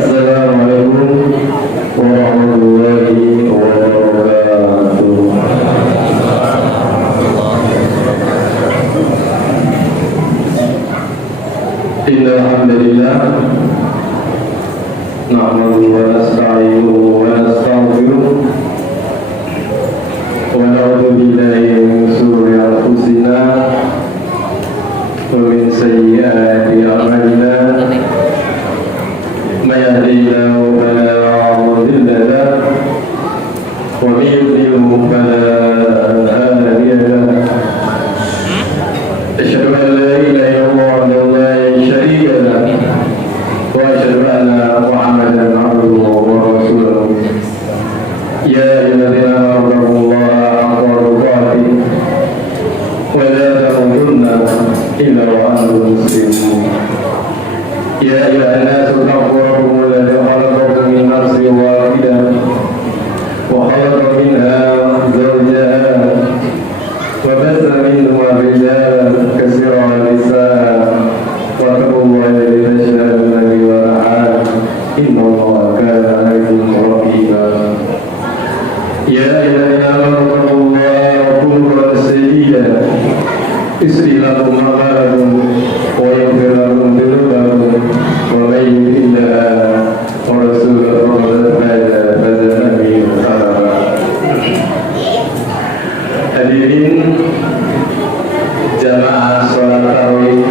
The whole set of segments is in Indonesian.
Assalamualaikum warahmatullahi wabarakatuh. Innal hamdalillah nahmaduhu wa nasta'inuhu wa nastaghfiruh wa na'udzu billahi min shururi anfusina wa min sayyiati a'malina. May yahdihillahu fala mudilla lahu wa may yudlilhu fala hadiya lahu. Asyhadu an la ilaha illallah wahdahu la syarika lahu wa asyhadu anna Muhammadan abduhu wa rasuluh. Ya ayyuhalladzina amanu taqullaha haqqa tuqatih wa la tamutunna illa wa antum muslimun. Ya ayyuhan nasu taqu rabbakum alladzi khalaqakum min nafsin wahidah wa khalaqa minha zawjaha wa bassa minhuma rijalan katsiran wa nisaa wa taqullaha alladzi tasaaluna bihi wal arham innallaha kana 'alaykum raqiba. Ya ayyuhalladzina amanu taqullaha wa qulu qawlan sadida yuslih lakum a'malakum wa yaghfir lakum dhunubakum wa may yuti'illah wa rasulahu faqad faza fawzan 'azima. Hadirin jamaah salat tarawih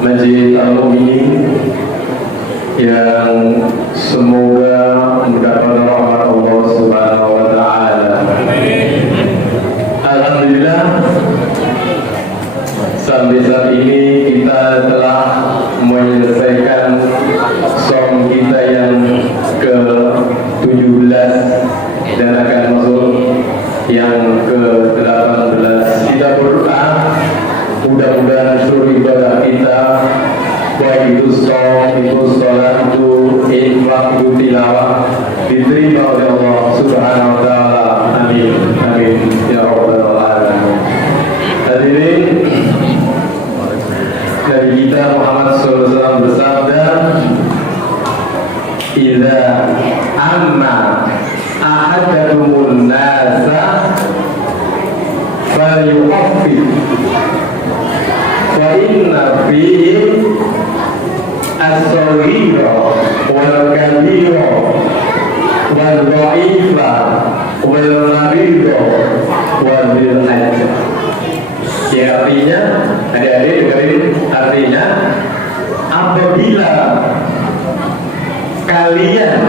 Masjid Al-Mu'minin yang semoga mendapat rahmat Allah Subhanahu wa taala. Alhamdulillah, sampai saat ini kita telah menyelesaikan som kita yang ke-17 dan akan masuk yang ke-18. Kita berdoa mudah-mudahan seluruh ibadah kita, baik itu som, itu sholat, itu infak, itu tilawah, diterima oleh Allah Subhanahu wa taala. Amin. Amin ya rabbal alamin. Hadirin, Nabi kita Muhammad SAW bersabda, "Idza amma ahadakumun nasa falyu'affif fa inna fihim as-saghira wal kabira wal dha'ifa wal marida wal dhil hajj." Ya, artinya, adik-adik dengerin, artinya apabila kalian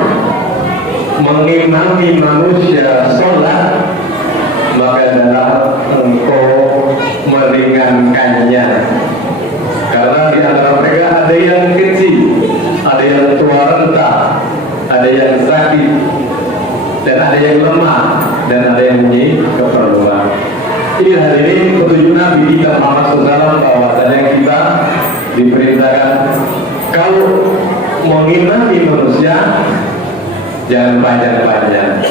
mengimami manusia sholat, maka adalah engkau meringankannya, karena di antara mereka ada yang kecil, ada yang tua renta, ada yang sakit, dan ada yang lemah, dan ada yang punya keperluan. Ini hadirin petunjuk Nabi kita Muhammad SAW bahwa yang kita diperintahkan kalau mengimami manusia jangan panjang-panjang,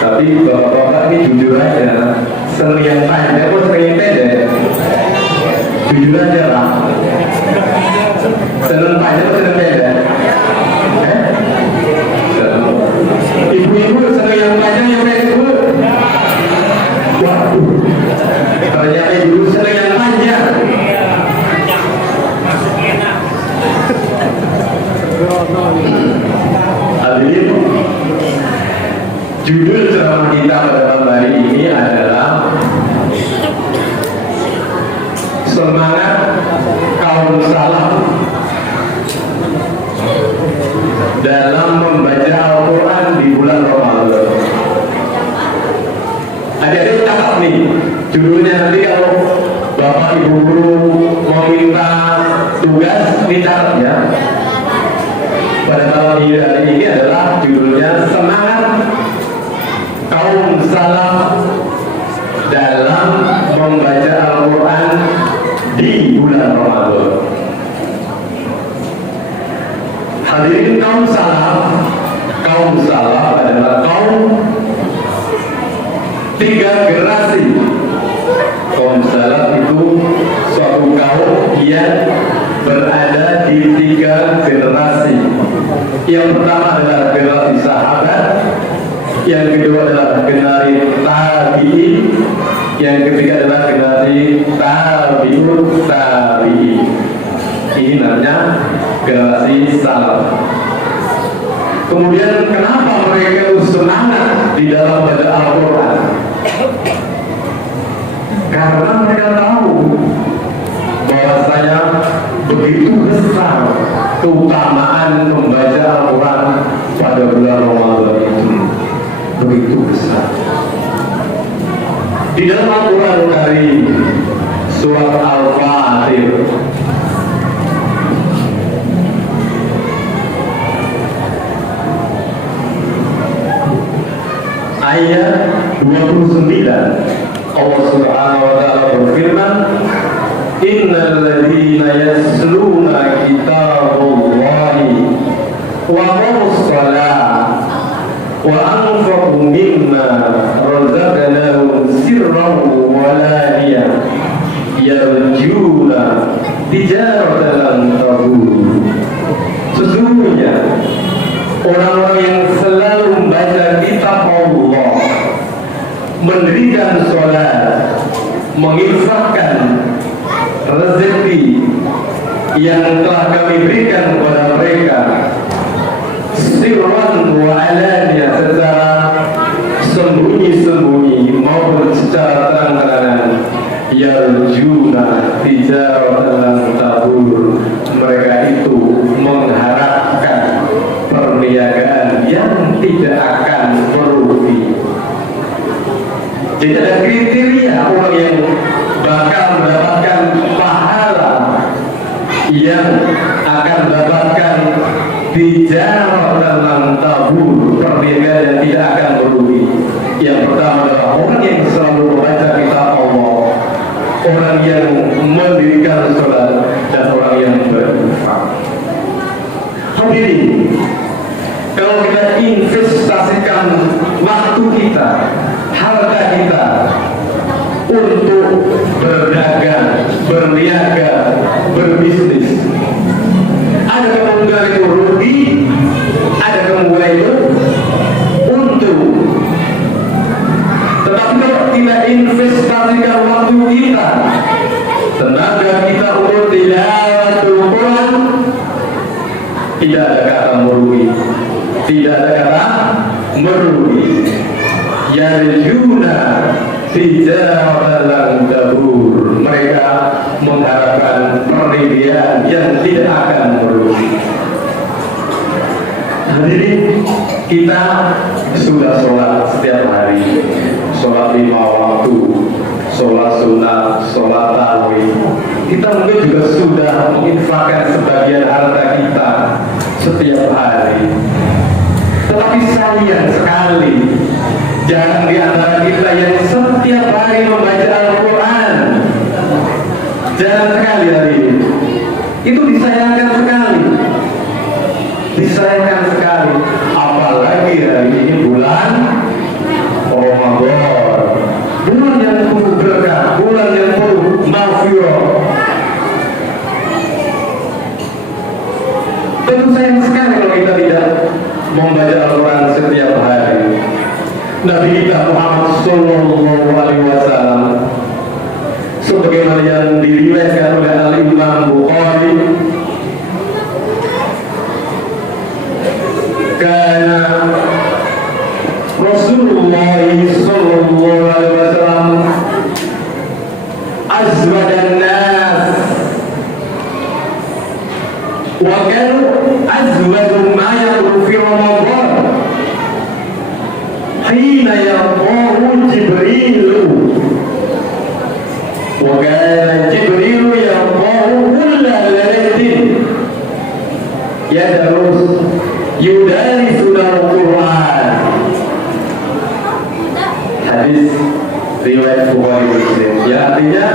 tapi bapak-bapak ini jujur aja, seneng yang panjang atau seneng yang pendek? Jujur aja lah, seneng panjang atau seneng pendek? Ibu-ibu seneng yang panjang yang pendek? Waduh, ternyata ibu seneng yang panjang. Hadirin, judul ceramah kita pada malam hari ini adalah semangat kaum salaf dalam membaca Al-Quran di bulan Ramadan. Adik-adik catat nih judulnya, nanti kalau bapak ibu guru mau minta tugas dicatat ya. Pada malam hari ini adalah judulnya semangat kaum salaf dalam membaca Al-Quran di bulan Ramadan. Hadirin, kaum salaf adalah kaum tiga generasi. Kaum salaf itu suatu kaum yang berada terbagi 3 generasi. Yang pertama adalah generasi sahabat, yang kedua adalah generasi tabi'in, yang ketiga adalah generasi tabi'ut tabi'in. Ini namanya generasi salaf. Kemudian kenapa mereka itu semangat di dalam baca Al-Quran? Karena mereka tahu bahwasanya begitu besar keutamaan membaca Al-Quran pada bulan Ramadan itu, begitu besar. Di dalam Al-Quran dari surat Al-Fatir ayat 29, Allah Subhanahu wa taala berfirman, innal ladzina yasluna kitaballahi wa aqamus shalah wa anfaqu mimma razaqnahum sirran wa alaniya yarjuna tijaratan lan tabur. Sesungguhnya orang-orang yang selalu membaca kitab Allah, mendirikan sholat, menginfakkan rezeki yang telah kami berikan kepada mereka, sirran wa alaniya, secara sembunyi-sembunyi maupun secara terang-terangan, yarjuna tijaratan lan tabur, mereka itu mengharapkan perniagaan yang tidak akan merugi. Jadi ada kriteria orang yang bakal mendapatkan pahala, yang akan mendapatkan tijaratan lan tabur, perniagaan yang tidak akan merugi. Yang pertama adalah orang yang selalu membaca kitab Allah, orang yang mendirikan sholat, dan orang yang berinfak. Hadirin, kalau kita investasikan waktu kita, harta kita untuk berdagang, berniaga, berbisnis, ada kemungkinan itu rugi, ada kemungkinan itu untung. Tetapi kalau kita investasikan waktu kita, tenaga kita untuk tilawatul Quran, tidak ada kata merugi, tidak ada kata merugi. Yarjuna tijaratan lan tabur, mereka mengharapkan perniagaan yang tidak akan merugi. Hadirin, kita sudah sholat setiap hari, sholat 5 waktu, sholat sunat, sholat tarawih. Kita mungkin juga sudah menginfakkan sebagian harta kita setiap hari. Tetapi sayang sekali, jangan di antara kita yang setiap hari membaca Al-Quran. Jangan sekali hari ini. Itu disayangkan sekali. Disayangkan sekali. Apalagi hari ini bulan Ramadan, bulan yang penuh berkah, bulan yang penuh maghfirah. Tentu sayang sekali kalau kita tidak membaca Al-Quran setiap hari. Nabi kita Muhammad Sallallahu Alaihi Wasallam, sebagaimana yang diriwayatkan oleh Al-Imam Bukhari, karena Rasulullah Sallallahu Alaihi Wasallam azwajan nas, wa kanu azwaju ma yakunu fi Ramadan hina yaqahu Jibril, wa kana Jibril yaqahu kulla lailatin yadrus yudarisuna Al-Quran. Hadis riwayat Bukhari Muslim, ya, artinya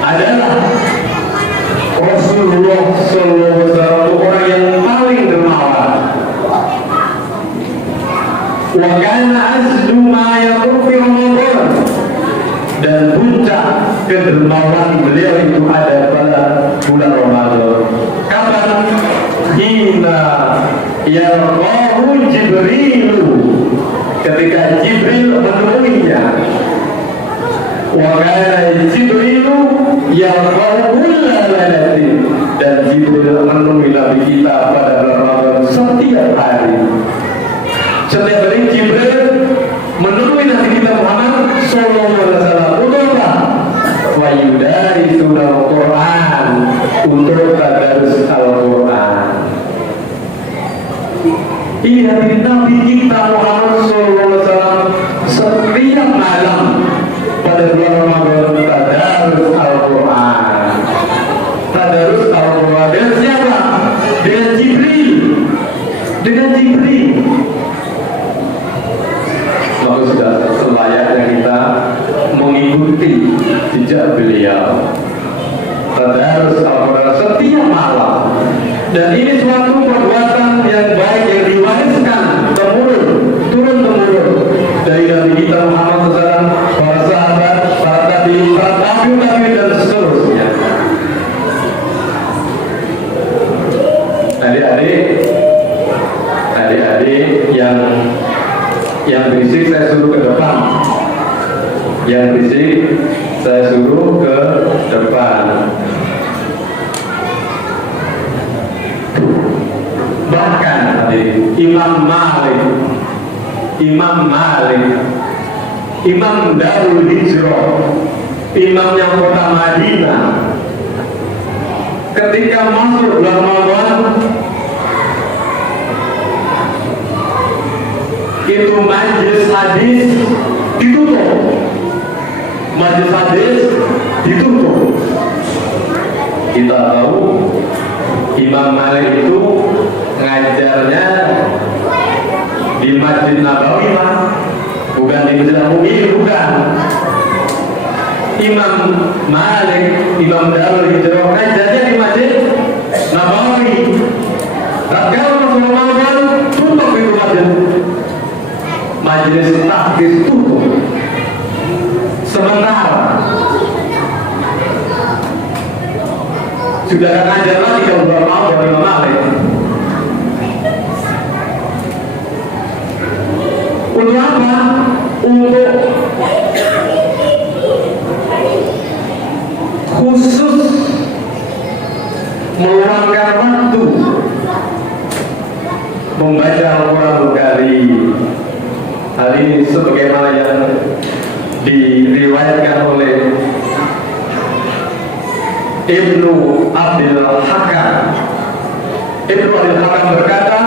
adalah Rasulullah Sallallahu Alaihi Wasallam orang yang paling dermawan. Wa kana asdu ma yakun fi Ramadan, dan puncak kedermawan beliau itu ada pada bulan Ramadan. yalqahu Jibrilu, ketika Jibril menemuinya. Wa kana Jibrilu yalqahu kulla lailatin, dan Jibril menemui Nabi kita pada bulan Ramadan setiap hari. Setiap hari Jibril menemui Nabi kita Muhammad sallallahu alaihi wasallam untuk wa yudarisul Quran, untuk tadarus Al-Quran. Ini hadirin Nabi kita Muhammad sallallahu alaihi wasallam setiap malam pada bulan Ramadan tadarus Al-Quran. Tadarus Al-Quran dengan siapa? Dengan Jibril. Dengan Jibril. Maka sudah selayaknya kita mengikuti jejak beliau. Tadarus Al-Quran setiap malam. Dan ini suatu perbuatan yang baik yang diwariskan turun-temurun dari Nabi kita Muhammad SAW, para sahabat, para tabi'in, para tabi'in dan seterusnya. Adik-adik yang berisik saya suruh ke depan. Yang berisik saya suruh ke depan. Bahkan tadi Imam Malik, Imam Darul Hijrah, imamnya kota Madinah, ketika masuk bulan Ramadan itu majelis hadis ditutup. Majelis hadis ditutup. Kita tahu Imam Malik itu ngajarnya di Masjid Nabawi, bukan di Masjid Al-Mu'min, bukan. Imam Malik, Imam Darul Hijrah ngajarnya di Masjid Nabawi. Tatkala masuk Ramadan tutup itu masjid. Majelis tahdits tutup. Sementara sudah ngajar lagi kalau berapa dari Imam Malik. Untuk apa? Untuk khusus meluangkan waktu membaca Al-Quran Karim. Hal ini sebagaimana yang diriwayatkan oleh Ibnu Abdul Hakam. Ibnu Abdul Hakam berkata,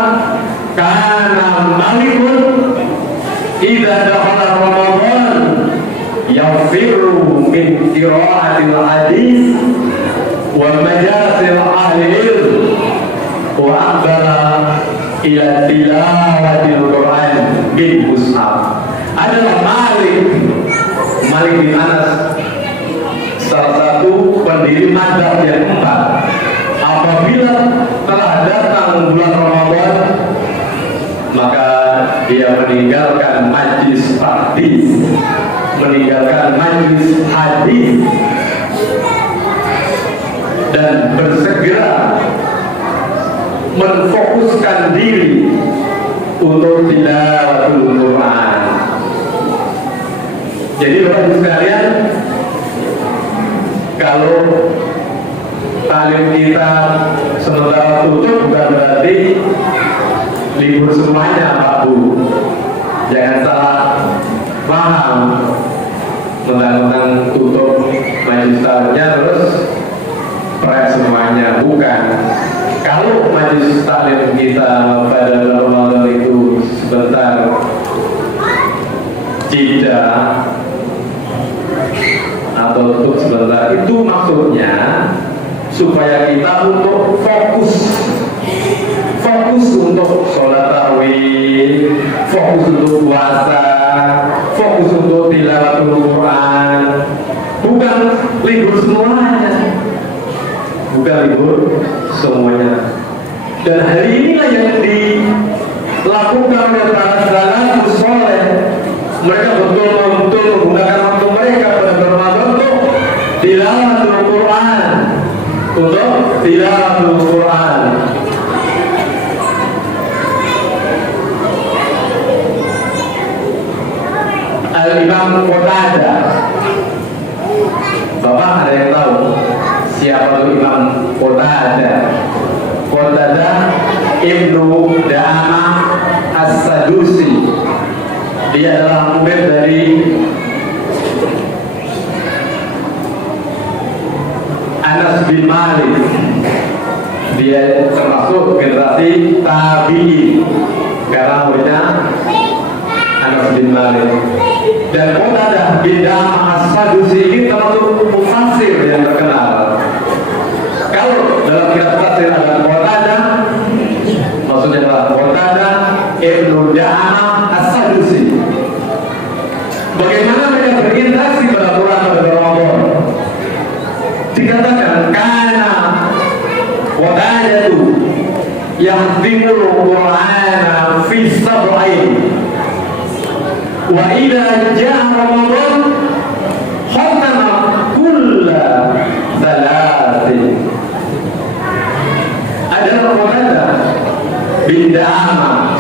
"Kana Malikun idza dakhala Ramadan yafiru min qira'atil hadis wa majasil ahli ilm wa aqbala ila tilawatil Quran bin mushaf." Adalah Malik bin Anas, salah satu pendiri mazhab yang keempat. Apabila telah datang bulan Ramadan, maka dia meninggalkan majlis hadis, dan bersegera menfokuskan diri untuk tilawatul Quran. Jadi Bapak Ibu sekalian, kalau talim kita sementara tutup bukan berarti libur semuanya, Pak Bu. Jangan salah paham, mentang-mentang tutup majelis taklimnya terus press semuanya, bukan. Kalau majelis taklim kita pada Ramadan itu sebentar jeda atau tutup sebentar, itu maksudnya supaya kita untuk fokus untuk sholat tarawih, fokus untuk puasa, fokus untuk tilawatul Quran, bukan libur semuanya. Dan hari inilah yang dilakukan oleh para salafus saleh. Mereka betul-betul menggunakan waktu mereka pada Ramadan untuk tilawatul Quran, Al-Imam Qatadah. Bapak ada yang tahu siapa itu Imam Qatadah? Qatadah Ibnu Da'amah As-Sadusi. Dia adalah murid dari Anas bin Malik. Dia termasuk generasi tabi'in karena muridnya Anas bin Malik. Dan Qatadah bin Da'amah As-Sadusi ini termasuk mufassir yang terkenal. Kalau dalam kitab tafsir ada Qatadah, maksudnya adalah Qatadah Ibnu Da'amah As-Sadusi. Bagaimana mereka berinteraksi pada Quran pada Ramadan? Dikatakan karena Qatadah itu yang timur Quran fi sab'ain wa idza ja'a Ramadan khatama kulla salatin. Ada Qatadah bin Da'amah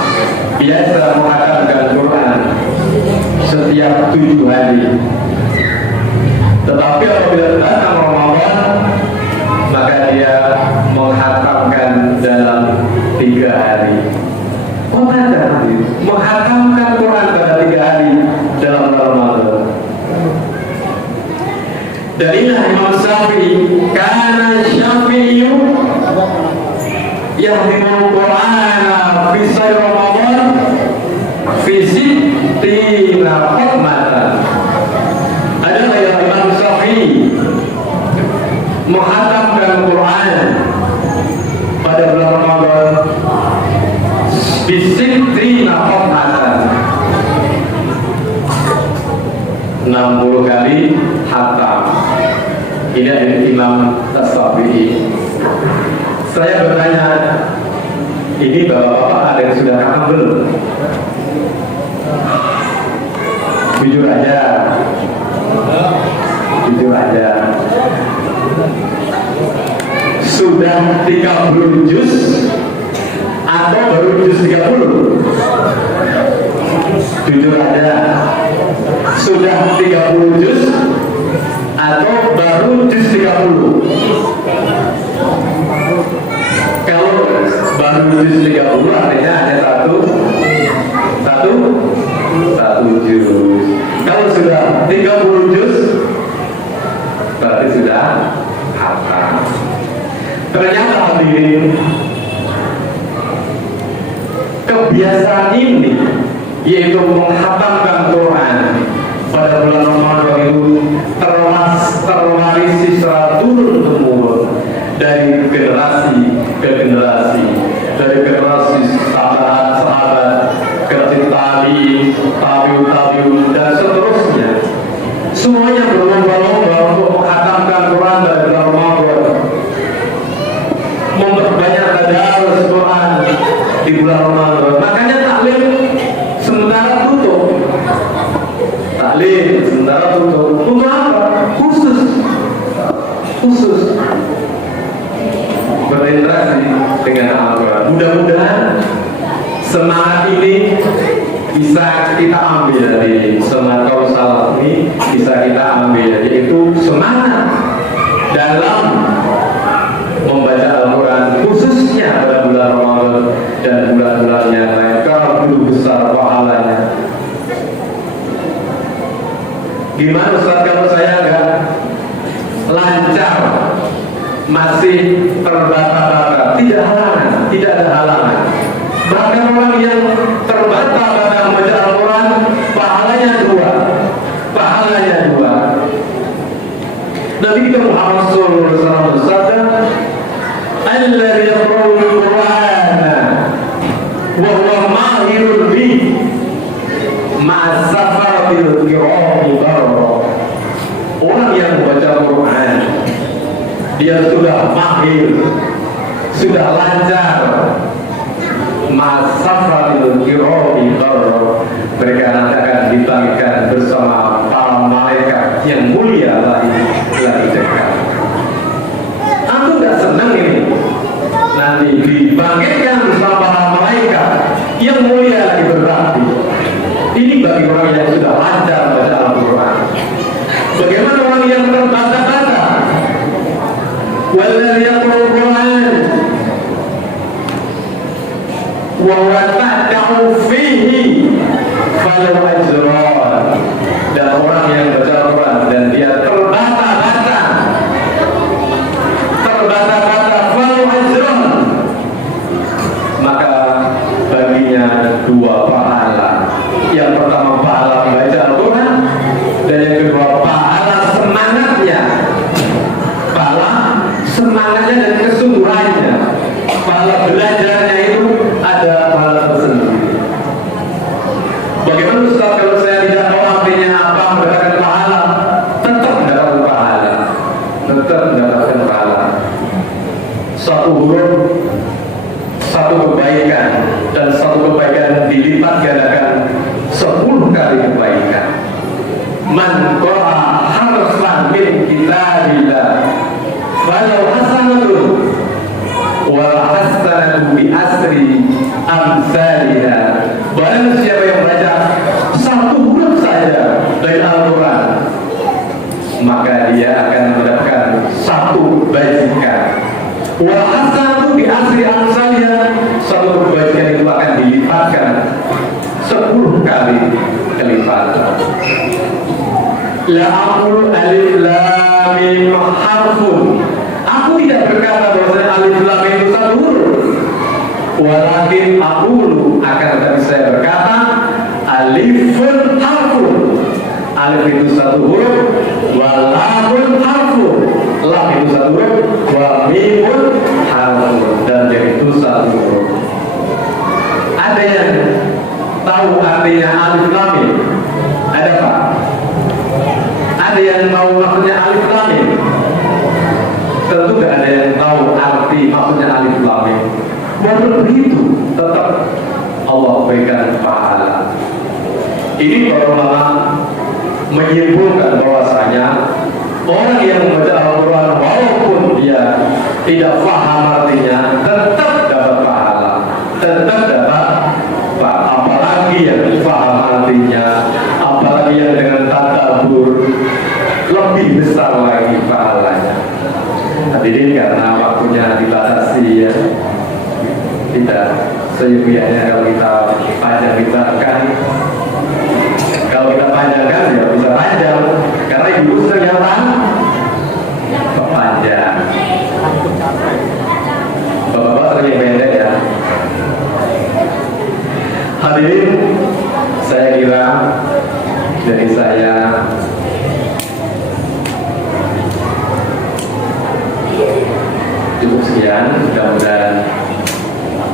biasa menghatamkan Quran setiap 7 hari. Tetapi apabila datang Ramadan, maka dia menghatamkan dalam 3 hari. Qatadah menghatamkan Quran pada 3 hari dalam Ramadan. Dan inilah Imam Syafi'i, karena Syafi'i yang Quran fi sayr Ramadan fi sittina khatmatan. Adalah yang Imam Syafi'i menghatamkan Quran pada bulan Ramadan fi sittina khatmatan, 60 kali khatam. Ini adalah Imam Syafi'i. Saya bertanya, ini bapak-bapak ada yang sudah khatam belum? Jujur aja. Jujur aja. Sudah 30 juz atau baru juz 30? Jujur aja. Sudah 30 juz atau baru juz 30? Kalau baru juz 30 artinya hanya satu juz. Kalau sudah 30 juz berarti sudah khatam. Ternyata hadirin, kebiasaan ini yaitu menghatamkan Quran pada bulan Ramadan itu terwarisi secara turun-temurun dari generasi ke generasi, dari generasi sahabat, generasi tabi'un, dan seterusnya. Semuanya berlomba-lomba untuk menghatamkan Quran pada bulan Ramadan, memperbanyak tadarus Quran di bulan Ramadan. Makanya taklim sementara tutup. Untuk apa? Khusus berinteraksi dengan Al-Quran. Mudah-mudahan semangat ini bisa kita ambil dari semangat kausal ini, bisa kita ambil, yaitu semangat dalam membaca Al-Quran khususnya pada bulan Ramadan dan bulan-bulan yang lain, karena begitu besar pahalanya. Gimana Ustaz kalau saya nggak lancar, masih terbata-bata? Tidak ada halangan. Bahkan orang yang terbata-bata membaca Al-Quran, pahalanya dua. Nabi kita Muhammad SAW bersabda, "Alladzi yaqra'ul Qur'ana wa huwa mahirun bihi ma'a safaratil kirami barra." Orang yang membaca Quran, dia sudah mahir, sudah lancar, ma'asafratil kirami barra, mereka nanti akan dibangkitkan bersama para malaikat yang mulia lagi dekat. Aku gak senang ini, nanti dibangkitkan bersama para malaikat yang mulia lagi berbakti. Ini bagi orang yang sudah lancar baca man qara harfan min kitabillah walau hasanatun wal hasanatu bi asri amsalha. Barang siapa yang membaca satu huruf saja dari Al-Quran, maka dia akan mendapatkan satu kebajikan. Wal hasanatu bi asri amsalha, satu kebajikan itu akan dilipatkan 10 kali kelipatan. La aqulu alif lam mim harfun. Aku tidak berkata bahwa alif lam mim itu satu huruf. Walakin aqulu, akan tetapi saya berkata alifun harfun. Alif itu satu huruf, wa lamun harfun. Lam itu satu huruf, wa mimun harfun. Dan jadi itu satu huruf. Ada yang tahu artinya alif lam mim? Ada Pak? Ada yang tahu maksudnya alif lam mim? Tentu tidak ada yang tahu arti maksudnya alif lam mim. Walaupun begitu, tetap Allah berikan pahala. Ini para ulama menyimpulkan bahwasanya orang yang membaca Al-Quran walaupun dia tidak paham artinya, tetap dapat pahala, tetap dapat pahala. Apalagi yang paham artinya, apalagi yang dengan tadabbur, lebih besar lagi pahalanya. Hadirin, karena waktunya dibatasi ya, tidak seyogianya kalau kita panjang-panjangkan. Kalau kita panjangkan ya bisa panjang, karena ibu ternyata panjang. Bapak-bapak sering pendek ya. Hadirin, saya kira dari saya cukup sekian. Mudah-mudahan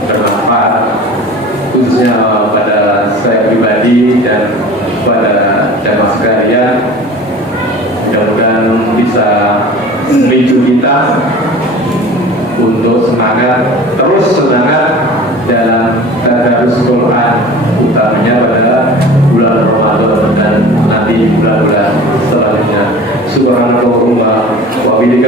bermanfaat, khususnya pada saya pribadi dan pada jamaah sekalian. Mudah-mudahan bisa memicu kita untuk semangat, terus semangat dalam tadarus Quran, utamanya pada bulan Ramadan dan nanti bulan-bulan selanjutnya. Subhanallah wa bihamdihi,